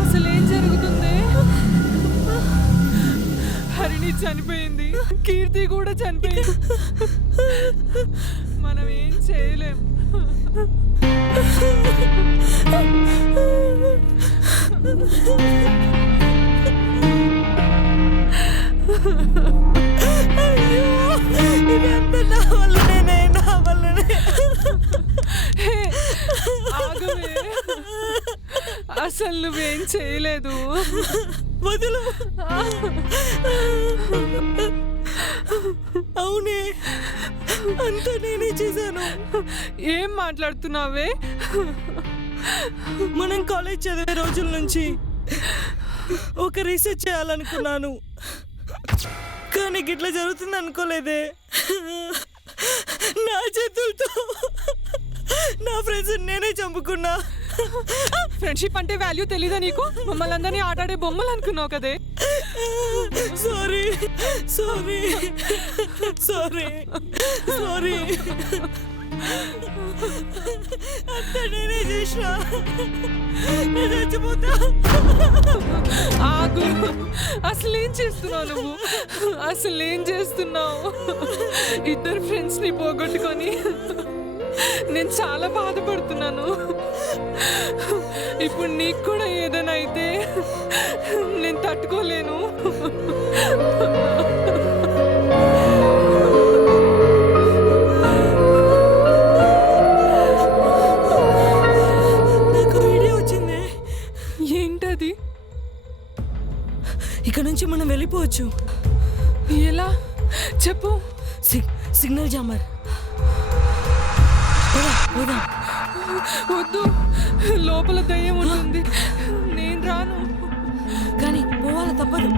అసలేం జరుగుతుంది? హరిణి చనిపోయింది, కీర్తి కూడా చనిపోయింది. మనం ఏం చేయలేం. అసలు నువ్వేం చేయలేదు. వదులు. అవునే, అంతా నేనే చేశాను. ఏం మాట్లాడుతున్నావే? మనం కాలేజ్ చదివే రోజుల నుంచి ఒక రీసెర్చ్ చేయాలనుకున్నాను, కానీ గిట్లా జరుగుతుంది అనుకోలేదే. నా చేతులతో నా ఫ్రెండ్స్ నేనే చంపుకున్నా. ఫ్రెండ్షిప్ అంటే వాల్యూ తెలీదా నీకు? మమ్మల్ని అందరినీ ఆటాడే బొమ్మలు అనుకున్నావు కదే. సారీ సారీ సారీ సారీ, అంతా నేనే చేసినా. నేను చచ్చిపోతా. ఆగు, అసలేం చేస్తున్నావు నువ్వు? అసలేం చేస్తున్నావు? ఇద్దరు ఫ్రెండ్స్ని పోగొట్టుకొని నేను చాలా బాధపడుతున్నాను. ఇప్పుడు నీకు కూడా ఏదైనా అయితే నేను తట్టుకోలేను. నాకు వీడియో వచ్చింది. ఏంటది? ఇక్కడ నుంచి మనం వెళ్ళిపోవచ్చు. ఎలా చెప్పు? Signal jammer. వద్దు, లోపల దయ్యం ఉంటుంది. నేను రాను. కానీ పోవాలి, తప్పదు.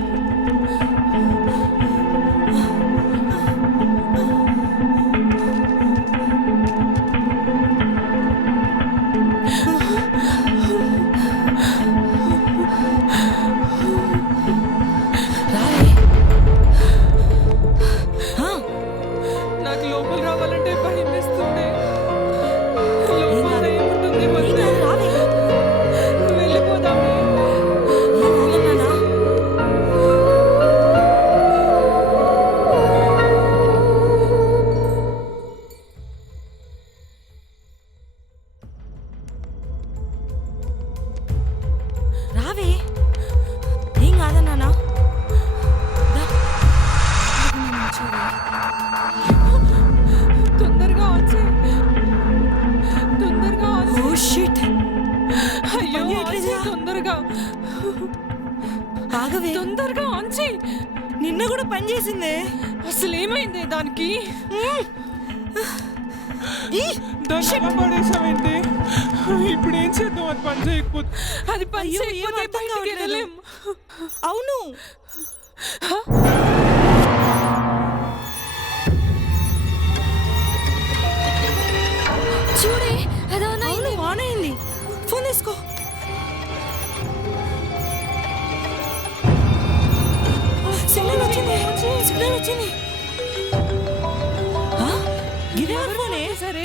నాకు లోపల రావాలంటే భయం వేస్తుంది. వెళ్ళిపోదామే. రావే, ఏం కాదన్నా. తొందరగా ఆన్ చేయి. తొందరగా ఆన్ చేయి. Oh shit. అయ్యో, ఆన్ చేయి తొందరగా. ఆగవే, తొందరగా ఆన్ చేయి. నిన్న కూడా పని చేసిందే. అసలు ఏమైంది దానికి? పడేసావేంటి? ఇప్పుడు ఏం చేద్దాం? అది పని చేయకపోతే? అది పని చేయకపోతే బయటికి వెళ్ళలేం. అవును, చూడే అదో అవును, ఆన్ అయింది. ఫోన్ తీసుకో. సిగ్నల్ వచ్చింది, సిగ్నల్ వచ్చింది. గిదెవరి ఫోనే? సరే,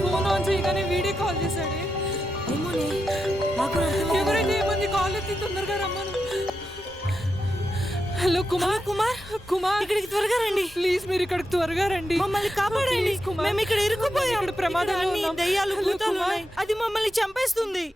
ఫోన్ ఆన్ చేయగానే వీడియో కాల్ చేశాడే. ఏమోనే, నాకు ఎవరైతే ఏముంది, కాల్ ఎత్తి తొందరగా రమ్మను. హలో కుమార్. కుమార్, కుమార్, ఇక్కడికి త్వరగా రండి. ప్లీజ్ మీరు ఇక్కడికి త్వరగా రండి. మమ్మల్ని కాపాడండి. Please, కుమార్. మేము ఇక్కడ ఇరుక్కుపోయాం. ఇక్కడ ప్రమాదంలో ఇక్కడ అన్ని ఉన్నాం. దయ్యాలు, హలో, భూతాలు కుమార్. ఉన్నాయి. అది మమ్మల్ని చంపేస్తుంది.